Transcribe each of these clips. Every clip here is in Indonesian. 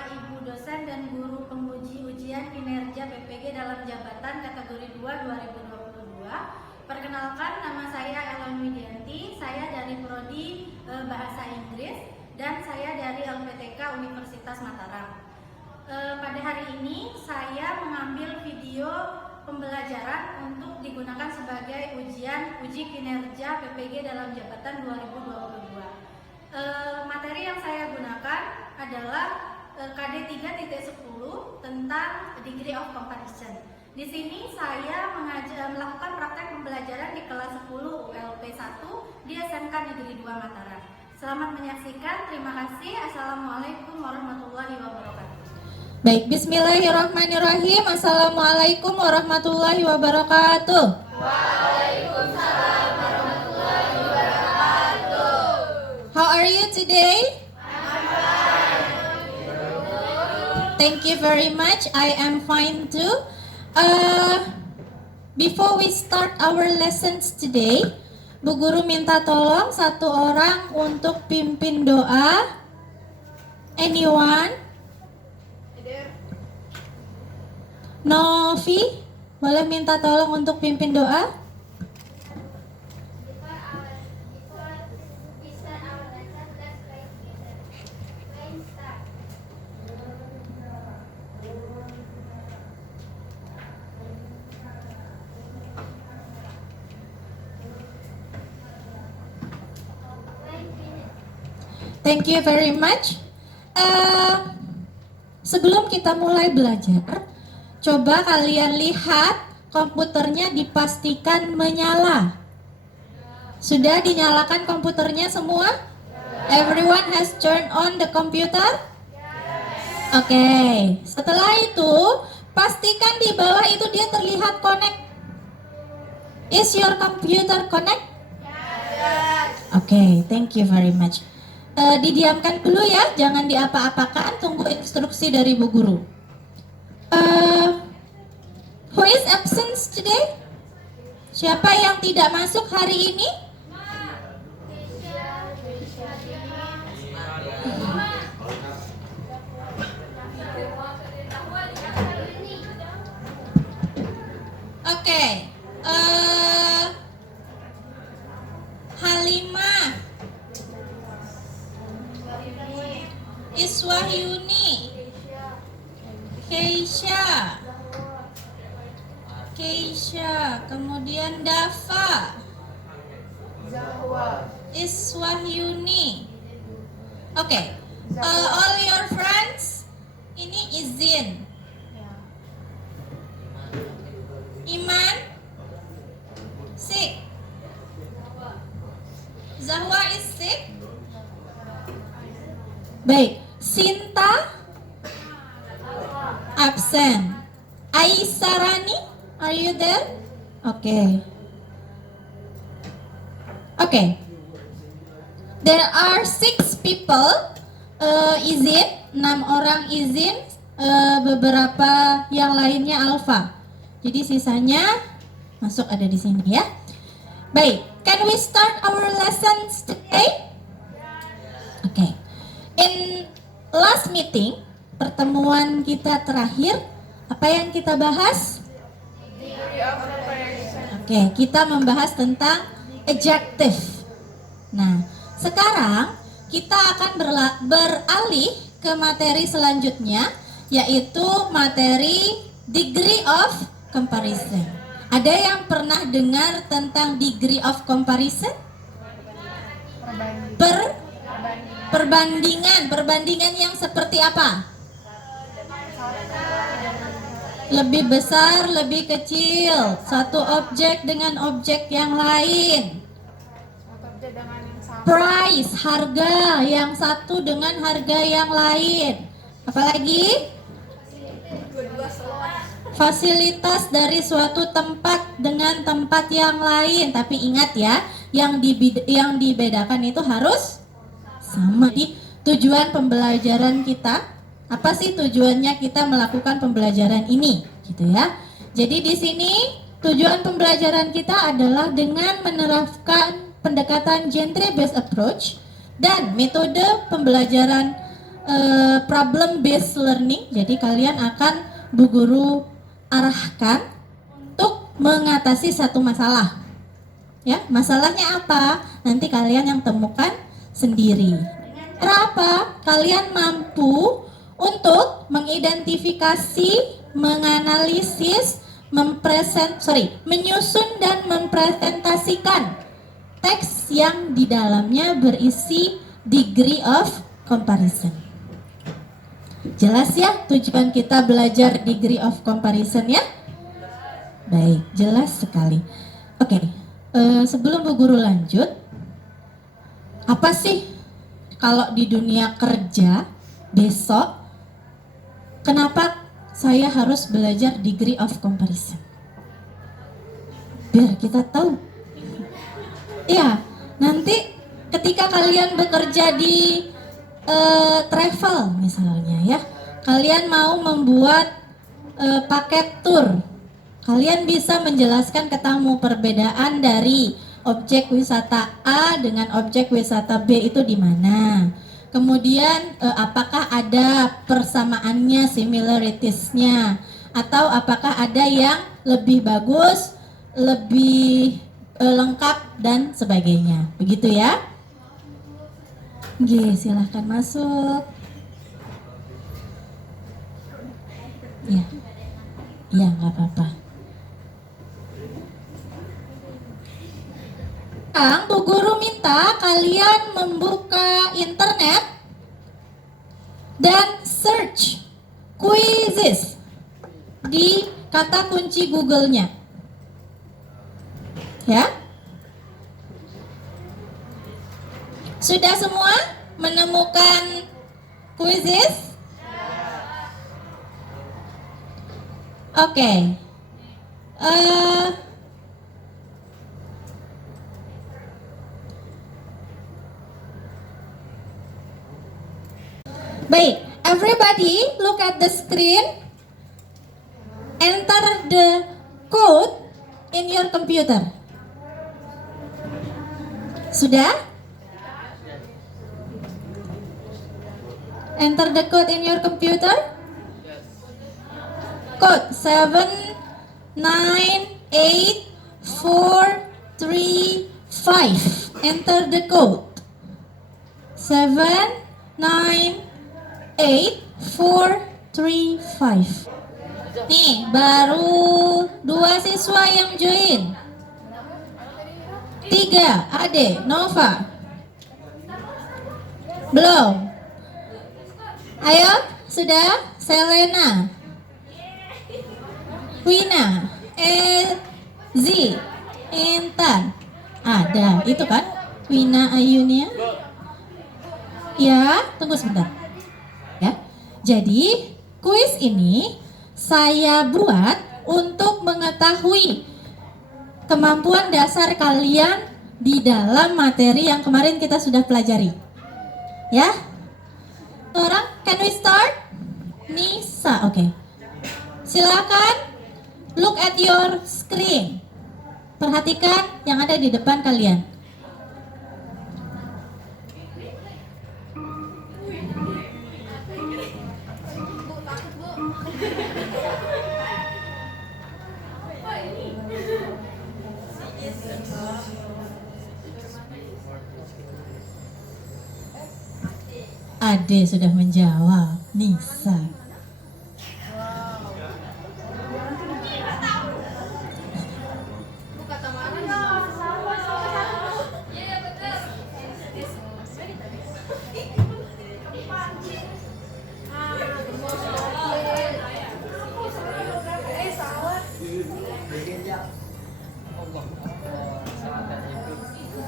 Bapak Ibu dosen dan guru penguji ujian kinerja PPG dalam jabatan kategori 2 2022. Perkenalkan, nama saya Elon Widianti, saya dari Prodi Bahasa Inggris dan saya dari LPTK Universitas Mataram. Pada hari ini saya mengambil video pembelajaran untuk digunakan sebagai uji kinerja PPG dalam jabatan 2022. Materi yang saya gunakan adalah KD 3.10 tentang degree of comparison. Di sini saya melakukan praktek pembelajaran di kelas 10 ULP 1 di SMK Negeri 2 Mataram. Selamat menyaksikan, terima kasih. Assalamualaikum warahmatullahi wabarakatuh. Baik, bismillahirrahmanirrahim. Assalamualaikum warahmatullahi wabarakatuh. Waalaikumsalam warahmatullahi wabarakatuh. How are you today? Thank you very much. I am fine too. Before we start our lessons today, Bu Guru minta tolong satu orang untuk pimpin doa. Anyone? Novi, boleh minta tolong untuk pimpin doa? Thank you very much. Sebelum kita mulai belajar, coba kalian lihat komputernya dipastikan menyala. Sudah dinyalakan komputernya semua? Everyone has turned on the computer? Oke. Setelah itu, pastikan di bawah itu dia terlihat connect. Is your computer connect? Oke, thank you very much. Didiamkan dulu ya, jangan diapa-apakan, tunggu instruksi dari Bu Guru. Who is absent today? Siapa yang tidak masuk hari ini? Oke, Halimah, Iswahyuni, Keisha, kemudian Dafa, Iswahyuni. Oke, all your friends, ini izin. Iman, sick. Zahwa is sick. Baik, Sinta absent. Aisarani, are you there? Okay. There are 6 people izin, 6 orang izin, beberapa yang lainnya alpha. Jadi sisanya masuk ada di sini ya. Baik, can we start our lessons today? Okay. In last meeting, pertemuan kita terakhir, apa yang kita bahas? Oke, kita membahas tentang adjective. Nah, sekarang kita akan beralih ke materi selanjutnya, yaitu materi degree of comparison. Ada yang pernah dengar tentang degree of comparison? Perbandingan yang seperti apa? Lebih besar, lebih kecil, satu objek dengan objek yang lain. Price, harga yang satu dengan harga yang lain. Apalagi? Fasilitas dari suatu tempat dengan tempat yang lain. Tapi ingat ya, yang dibedakan itu harus sama. Di tujuan pembelajaran kita, apa sih tujuannya kita melakukan pembelajaran ini, gitu ya. Jadi di sini tujuan pembelajaran kita adalah dengan menerapkan pendekatan genre based approach dan metode pembelajaran problem based learning. Jadi kalian akan Bu Guru arahkan untuk mengatasi satu masalah. Ya, masalahnya apa? Nanti kalian yang temukan sendiri. Kenapa? Kalian mampu untuk mengidentifikasi, menganalisis, menyusun dan mempresentasikan teks yang di dalamnya berisi degree of comparison. Jelas ya tujuan kita belajar degree of comparison ya? Baik, jelas sekali. Oke, sebelum Bu Guru lanjut, apa sih kalau di dunia kerja besok, kenapa saya harus belajar degree of comparison? Biar kita tahu. Ya, nanti ketika kalian bekerja di travel misalnya ya, kalian mau membuat paket tour, kalian bisa menjelaskan ke tamu perbedaan dari objek wisata A dengan objek wisata B itu di mana. Kemudian apakah ada persamaannya, similarities-nya, atau apakah ada yang lebih bagus, lebih lengkap dan sebagainya. Begitu ya. Oke, silahkan masuk. Ya, ya nggak apa-apa. Bu Guru minta kalian membuka internet dan search quizzes di kata kunci Google-nya. Ya, sudah semua menemukan quizzes? Oke. Baik, everybody look at the screen. Enter the code in your computer. Sudah? Enter the code in your computer. Code 798435. Enter the code 798435. Nih, baru 2 siswa yang join. 3, Ade, Nova. Belum? Ayo, sudah? Selena, Wina, Z, Intan. Ada, itu kan? Wina Ayunia. Ya, tunggu sebentar. Ya. Jadi, kuis ini saya buat untuk mengetahui kemampuan dasar kalian di dalam materi yang kemarin kita sudah pelajari. Ya? Orang, can we start? Nisa, oke. Silakan look at your screen. Perhatikan yang ada di depan kalian. Ade sudah menjawab, Nisa.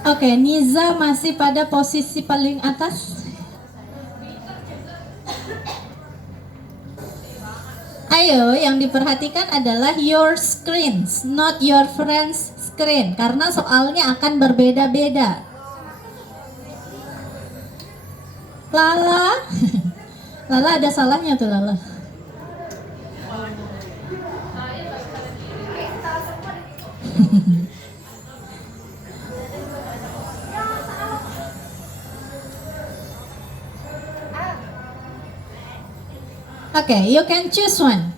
Oke, Niza masih pada posisi paling atas. Ayo, yang diperhatikan adalah your screens, not your friends screen, karena soalnya akan berbeda-beda. Lala, Lala ada salahnya tuh Lala. Okay, you can choose one.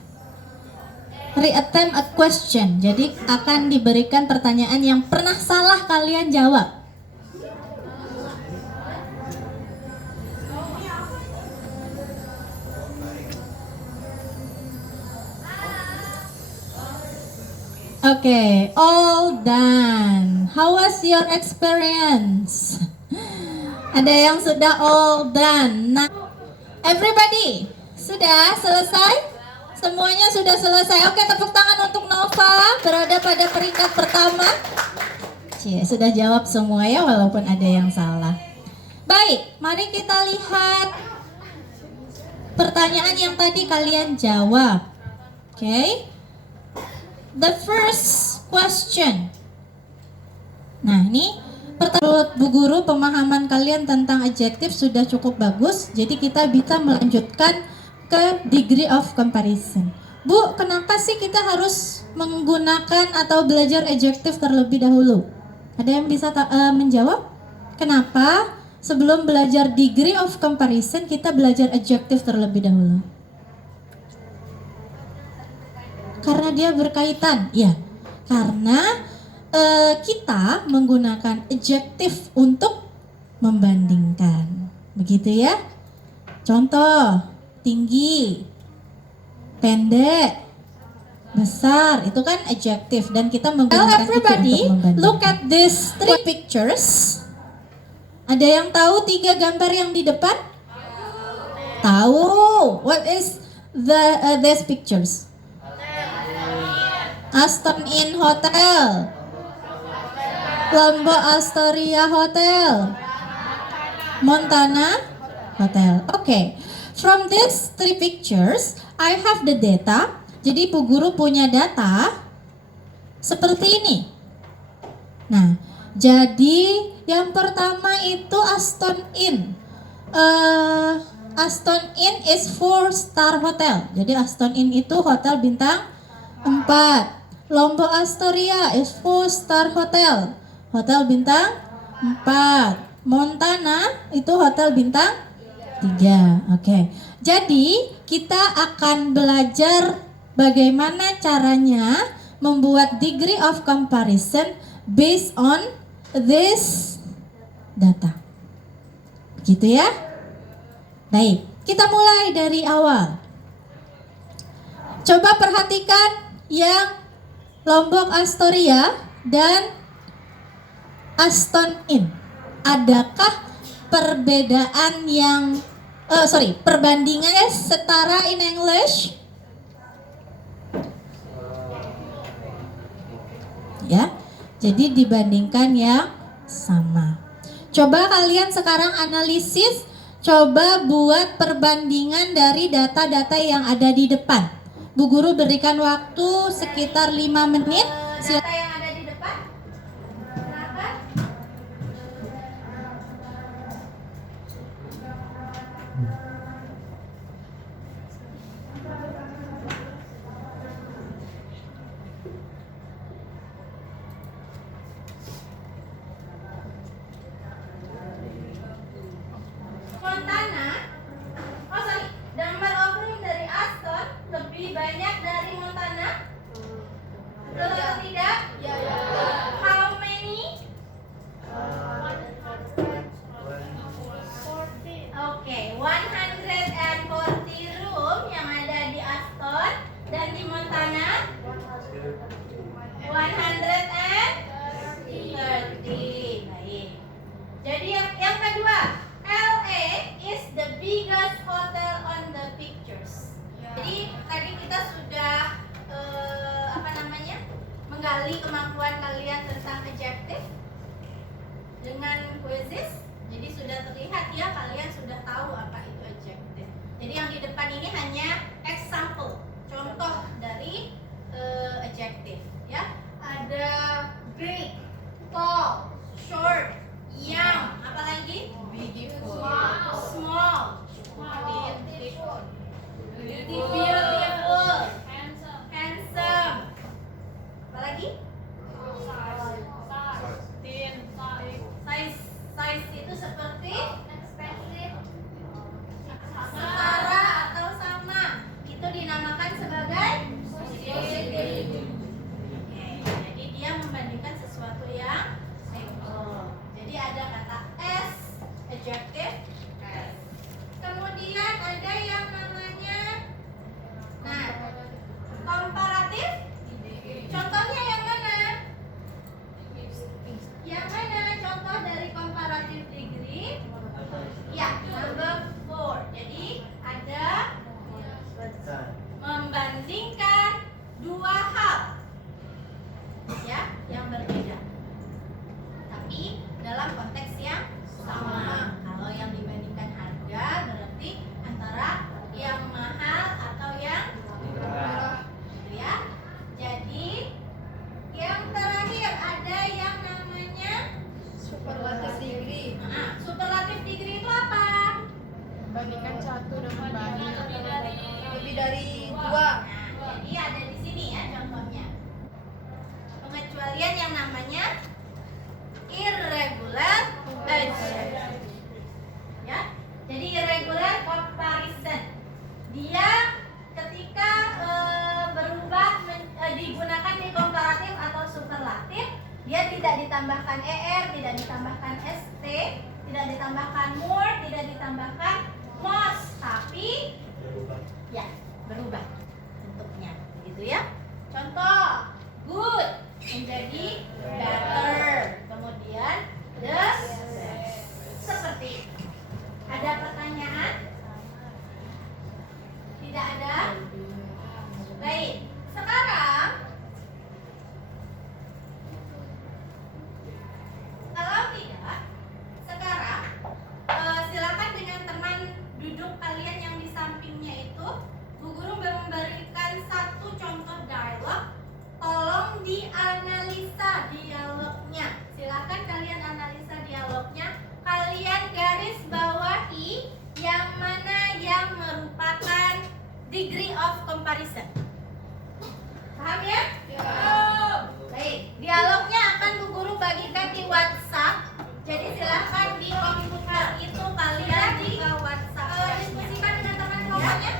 Re-attempt a question. Jadi akan diberikan pertanyaan yang pernah salah kalian jawab. Okay, all done. How was your experience? Ada yang sudah all done. Nah, everybody, sudah selesai? Semuanya sudah selesai. Oke, tepuk tangan untuk Nova, berada pada peringkat pertama. Cie, sudah jawab semua ya, walaupun ada yang salah. Baik, mari kita lihat pertanyaan yang tadi kalian jawab. Oke. The first question. Nah, ini menurut Bu Guru pemahaman kalian tentang adjektif sudah cukup bagus. Jadi kita bisa melanjutkan ke degree of comparison. Bu, kenapa sih kita harus menggunakan atau belajar adjektif terlebih dahulu? Ada yang bisa menjawab? Kenapa sebelum belajar degree of comparison kita belajar adjektif terlebih dahulu? Karena dia berkaitan, ya. Karena kita menggunakan adjektif untuk membandingkan, begitu ya. Contoh, tinggi, pendek, besar, itu kan adjektif dan kita menggunakan everybody, itu untuk membandingkan. look at these 3 pictures. Ada yang tahu 3 gambar yang di depan? Tahu. What is these pictures? Aston Inn Hotel, Lombok Astoria Hotel, Montana Hotel. Okay. From these 3 pictures, I have the data. Jadi Bu Guru punya data seperti ini. Nah, jadi yang pertama itu Aston Inn. Aston Inn is 4-star hotel. Jadi Aston Inn itu hotel bintang 4. Lombok Astoria is 4-star hotel. Hotel bintang 4. Montana itu hotel bintang 3. Oke. Jadi kita akan belajar bagaimana caranya membuat degree of comparison based on this data. Begitu ya? Baik, kita mulai dari awal. Coba perhatikan yang Lombok Astoria dan Aston Inn. Adakah perbedaan yang perbandingannya setara in English? Ya. Jadi dibandingkan yang sama. Coba kalian sekarang analisis, coba buat perbandingan dari data-data yang ada di depan. Bu Guru berikan waktu sekitar 5 menit. Data yang ada di depan. Kenapa? Montana. Number of room dari Aston lebih banyak dari Montana? Betul atau tidak? Ya. How many? 40. Oke, 140 room yang ada di Aston dan di Montana 130. Baik. Jadi yang kedua, LA is the biggest hotel on the pictures. Jadi tadi kita sudah menggali kemampuan kalian tentang adjektif dengan quizzes. Jadi sudah terlihat ya, kalian sudah tahu apa itu adjektif. Jadi yang di depan ini hanya example, contoh dari adjektif ya. Ada big, tall, short, young, apalagi? Beautiful, small, beautiful, handsome, apalagi? Size itu seperti membandingkan satu dengan banyak. Lebih dari 2. Nah, jadi ada di sini ya contohnya. Pengecualian yang namanya irregular adjunct. Ya. Jadi irregular comparison. Dia ketika digunakan di komparatif atau superlatif, dia tidak ditambahkan er, tidak ditambahkan st, tidak ditambahkan more, tidak ditambahkan most, tapi ya berubah bentuknya, gitu ya. Contoh, good menjadi better, kemudian the seperti itu. Ada pertanyaan? Tidak ada? Baik, sekarang kalau tidak, sekarang silakan dengan teman duduk kalian yang di sampingnya itu, Bu Guru memberikan satu contoh dialog. Tolong dianalisa dialognya. Silakan kalian analisa dialognya. Kalian garis bawahi yang mana yang merupakan degree of comparison. Paham ya? Baik, dialognya akan Bu Guru bagikan di WhatsApp. Jadi silahkan di komputer itu kalian di WhatsApp. Diskusikan dengan teman kelompoknya.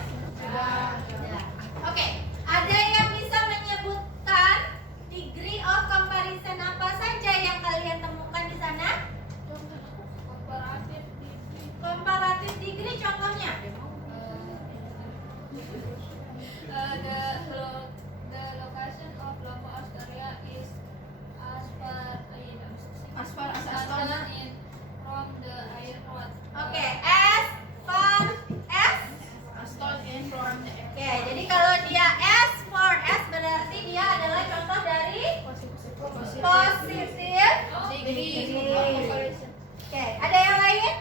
Oke, ada yang bisa menyebutkan degree of comparison apa saja yang kalian temukan di sana? Comparative degree contohnya. The location of Lava Astoria is As far as Aston in from the airport. Oke, as far as. Aston in from the Oke, jadi kalau dia as for as berarti dia adalah contoh dari positive degree. Oke, ada yang lain?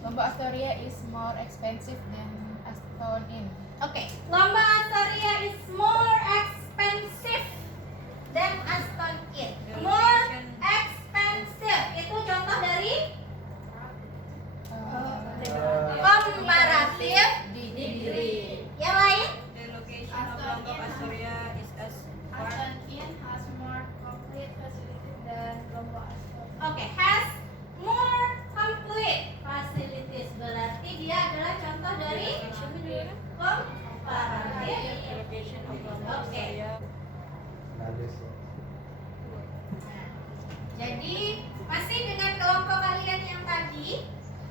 Lomba Astoria is more expensive than Aston Inn. Oke, lomba Astoria is more expensive than Aston Inn. More expensive itu contoh dari comparative degree. Yang lain? The location of Lomba Astoria is as far Aston Inn has more complete facilities than Lomba Astoria. Oke, has more complete facilities berarti dia adalah contoh dari comparative. location of Lomba Oke. Astoria. Jadi masih dengan kelompok kalian yang tadi,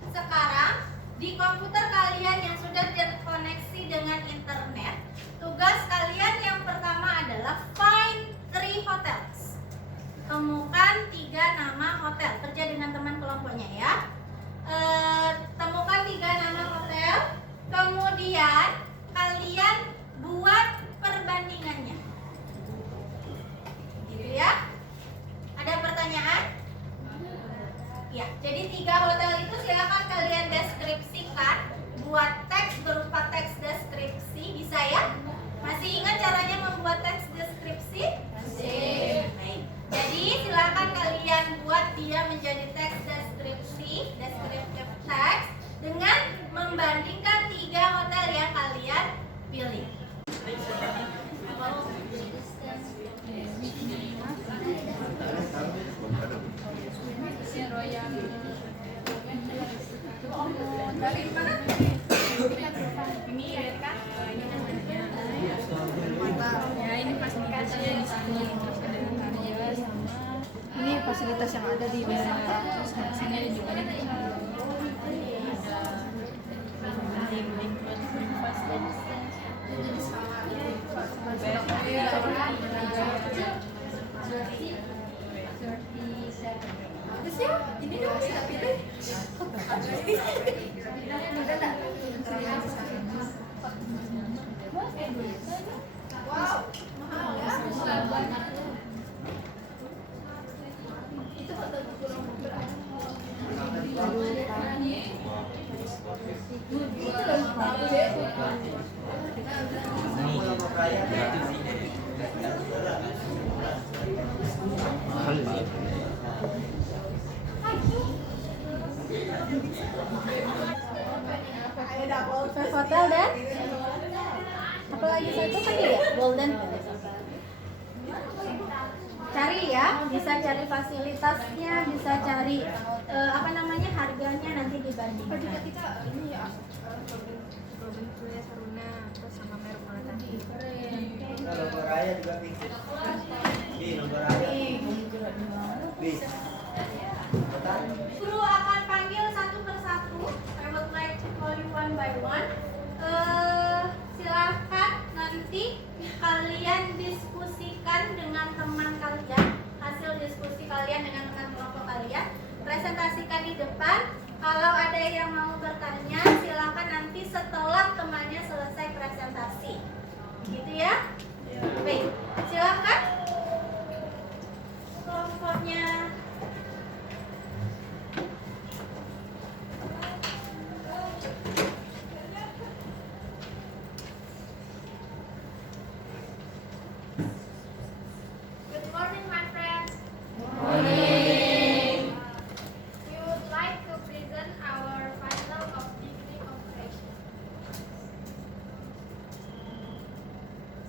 sekarang di komputer kalian yang sudah terkoneksi dengan internet, tugas kalian yang pertama adalah find 3 hotels. Temukan 3 nama hotel. Kerja dengan teman kelompoknya ya. Temukan 3 nama hotel. Kemudian kalian buat perbandingannya. Gitu ya. Ada pertanyaan? Ya, jadi 3 hotel itu silakan kalian deskripsikan. Buat teks berupa teks deskripsi, bisa ya? Masih ingat caranya membuat teks deskripsi? Masih. Baik. Jadi silakan kalian buat dia menjadi teks deskripsi, descriptive text dengan membandingkan 3 hotel yang kalian pilih. Ya, ini fasilitasnya di sini. Terus ada area sama ini fasilitas yang ada di Myanmar. Terus di sini juga ada ini dong kita pilih. Wow, mahal ya. Itu hotel kurang berapa? Hotel dan apa lagi satu tadi ya? Golden. Cari ya, bisa cari fasilitasnya, bisa cari apa namanya harganya nanti dibandingkan. Kita ini ya Robin Surya Saruna terus sama merek mana tadi. Nomor raya juga bikin. Di nomor raya. Di. Guru akan panggil satu persatu. I would like to call you one by one. Silahkan nanti kalian diskusikan dengan teman kalian, hasil diskusi kalian dengan teman kelompok kalian, presentasikan di depan. Kalau ada yang mau bertanya, silahkan nanti setelah temannya selesai presentasi, gitu ya. Baik, silahkan kelompoknya. Good morning, my friends. We would like to present our final of degree comparison.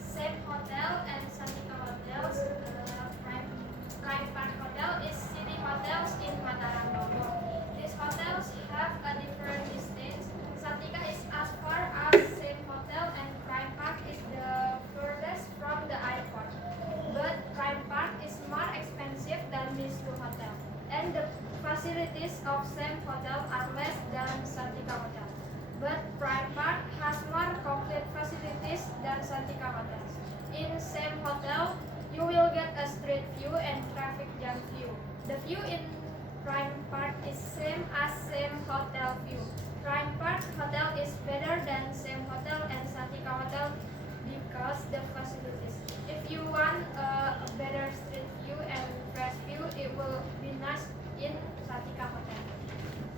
Same hotel and Santika Hotels. Prime Park Hotel is city hotels in Mataram, Lombok. These hotels have a different distance. Santika is as far as Same Hotel, and Prime Park is the furthest from the airport. But Prime Park is more expensive than these two hotels, and the facilities of Same Hotel are less than Santika Hotel. But Prime Park has more complete facilities than Santika Hotels. In Same Hotel, you will get a street view and traffic jam view. The view in Prime Park is same as Same Hotel view. Prime Park Hotel is better than Same Hotel and Santika Hotel because the facilities. If you want a better street view and fresh view, it will be nice in Santika Hotel.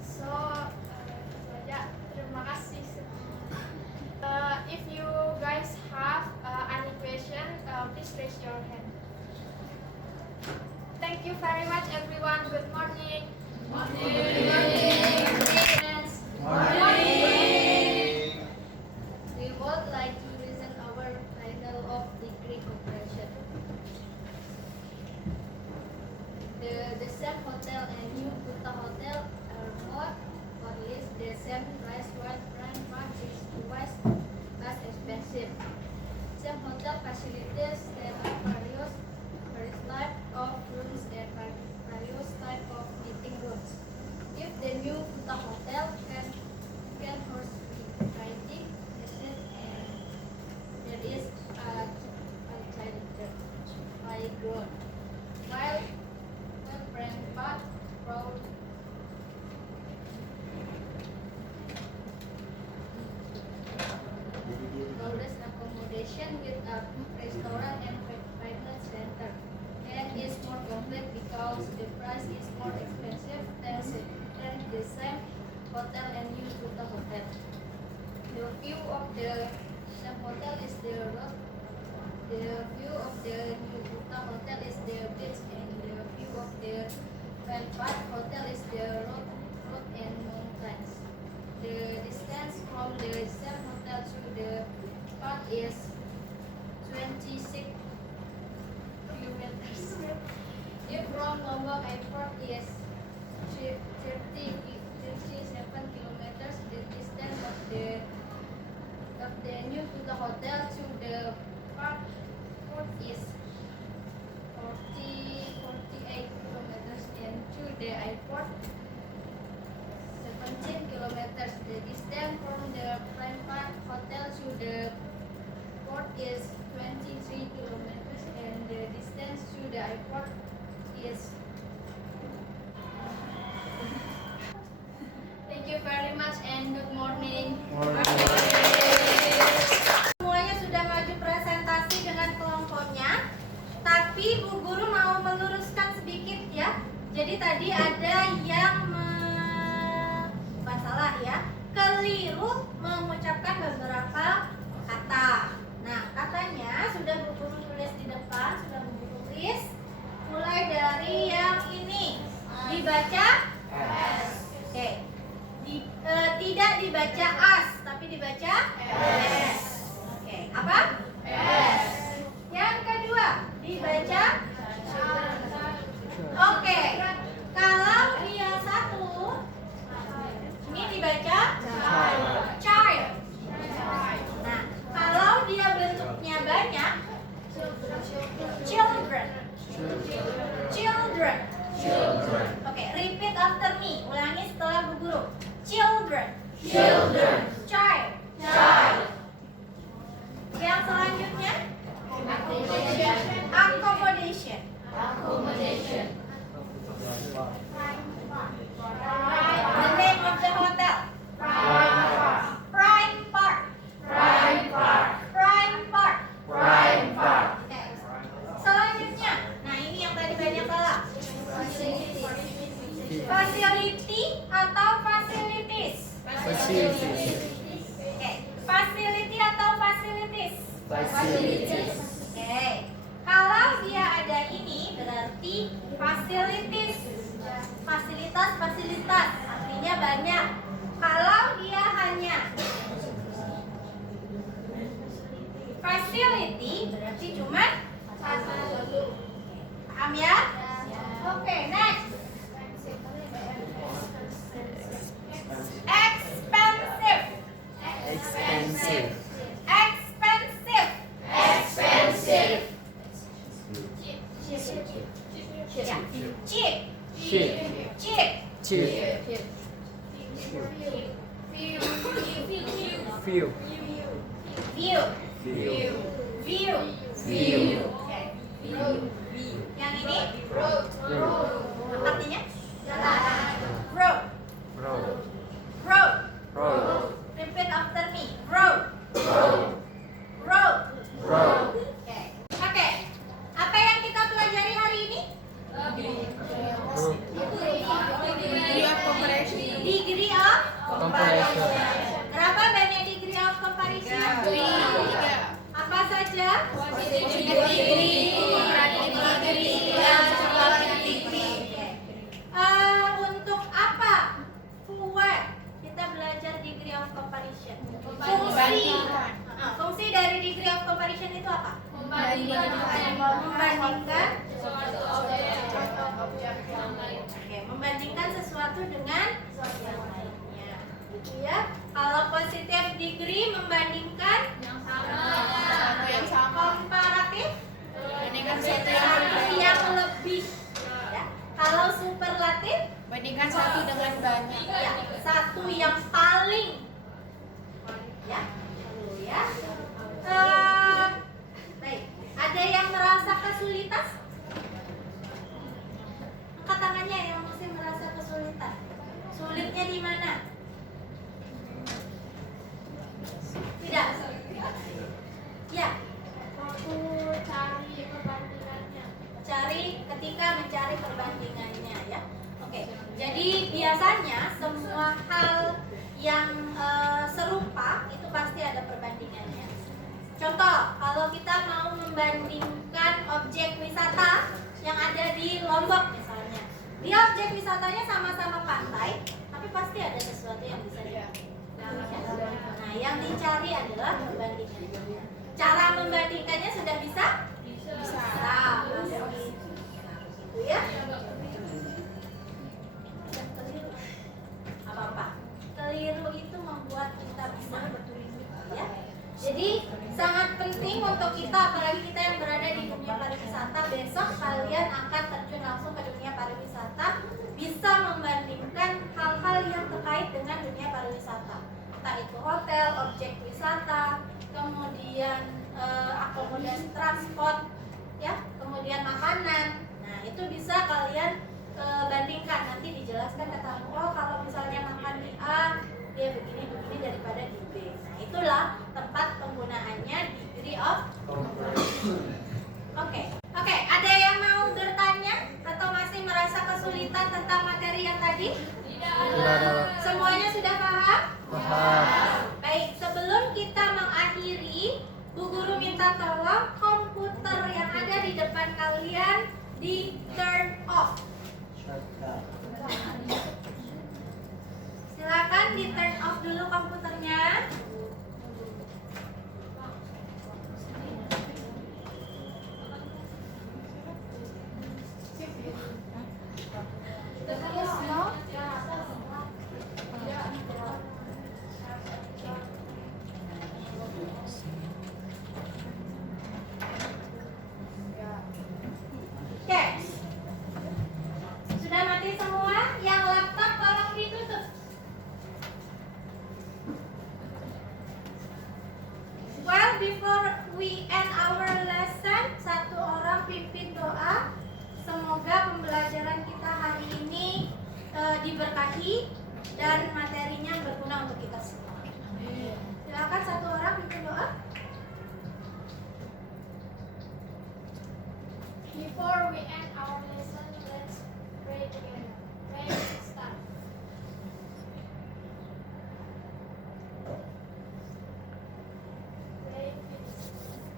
So, itu aja. Terima kasih. If you guys have any question, please raise your hand. Thank you very much, everyone. Good morning. Good morning. Friends. We would like to present our final of degree comparison. The Same Hotel and New Kuta Hotel are not only the same price, while Prime Park is twice as expensive. Same hotel facilities that are various type of rooms and various type of meeting rooms. If the New Kuta Hotel can host riding lessons, and there is a playground, while Prime Park provides accommodation with a restaurant and fitness center, and is more complete because the price is more expensive than the Same Hotel and New Kuta Hotel. The view of the Same Hotel is the road. The view of the New Kuta Hotel is the beach, and the view of the Prime Park Hotel is the road and mountains. The distance from the Same Hotel to the park is 26 kilometers. If from Lombok Airport is 37 kilometers, the distance of the New Kuta Hotel to the park is 48 kilometers, and to the airport 17 kilometers. The distance from the Prime Park Hotel to the port is 23 kilometers, and the distance to the airport is. Thank you very much and good morning. Semuanya sudah maju presentasi dengan kelompoknya, tapi Bu Guru mau meluruskan sedikit ya. Jadi tadi ada yang bukan salah ya, keliru mengucapkan beberapa kata. Nah, katanya sudah Bu Guru tulis di depan, sudah Bu Guru tulis. Mulai dari yang ini, dibaca. Oke. dibaca as, tapi dibaca s. Oke, apa? S. Yang kedua dibaca. Oke, kalau dia satu, ini dibaca child. Nah, kalau dia bentuknya banyak, children. Children. Oke, repeat after me. Ulangi setelah Bu Guru. Children. Child. Yang selanjutnya accommodation. The name of the hotel. Prime Park. Oke. Selanjutnya, nah ini yang tadi banyak salah. Facility atau facilities? Oke. Facility atau facilities? Oke. Kalau dia ada ini berarti facilities. Fasilitas artinya banyak. Kalau dia hanya facility berarti cuma satu. Paham ya? Oke, next. Expensive. Ya. Cheap. View. Oke. Yang ini artinya road. Repeat after me. Road. Oke. Apa yang kita pelajari hari ini? Degree of comparison. Berapa banyak degree of comparison? 3. Apa saja? Untuk apa? What? Kita belajar degree of comparison. Fungsi dari degree of comparison itu apa? Membandingkan. Membandingkan sesuatu dengan yang lainnya. Gitu ya. Kalau positif degree membandingkan komparatif satu yang lebih. Ya. Kalau superlatif Bandingkan satu dengan banyak. ya, satu yang paling. Ya. Dulu ya. Baik. Ada yang merasa kesulitan? Angkat tangannya yang masih merasa kesulitan. Sulitnya di mana? Tidak. Ya. Mencari perbandingannya ya. Oke. Jadi biasanya semua hal yang serupa itu pasti ada perbandingannya. Contoh, kalau kita mau membandingkan objek wisata yang ada di Lombok misalnya, dia objek wisatanya sama-sama pantai, tapi pasti ada sesuatu yang bisa dicari. Nah, yang dicari adalah perbandingannya. Cara membandingkannya sudah bisa? Bisa. Gitu ya. Apa-apa. Keliru itu membuat kita bisa ya. Jadi sangat penting untuk kita, apalagi kita yang berada di dunia pariwisata, besok kalian akan terjun langsung ke dunia pariwisata, bisa membandingkan hal-hal yang terkait dengan dunia pariwisata, entah itu hotel, objek wisata, kemudian akomodasi transport, ya, kemudian makanan. Nah itu bisa kalian bandingkan, nanti dijelaskan kata oh kalau misalnya makan di A dia begini daripada di B. Nah itulah tempat penggunaannya degree of comparison. Oke, ada yang mau bertanya atau masih merasa kesulitan tentang materi yang tadi? Tidak. Semuanya sudah paham? Paham. Baik, sebelum kita mengakhiri, Bu Guru minta tolong komputer yang ada di depan kalian di turn off. Silakan di turn off dulu komputer. dan materinya berguna untuk kita semua. Silakan satu orang bikin doa. Before we end our lesson, let's pray together. Pray and start. Pray, please.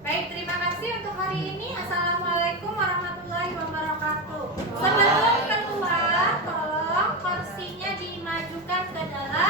Baik, terima kasih untuk hari ini. Assalamualaikum warahmatullahi wabarakatuh. Sebelum keluar, tolong kursinya dimajukan ke dalam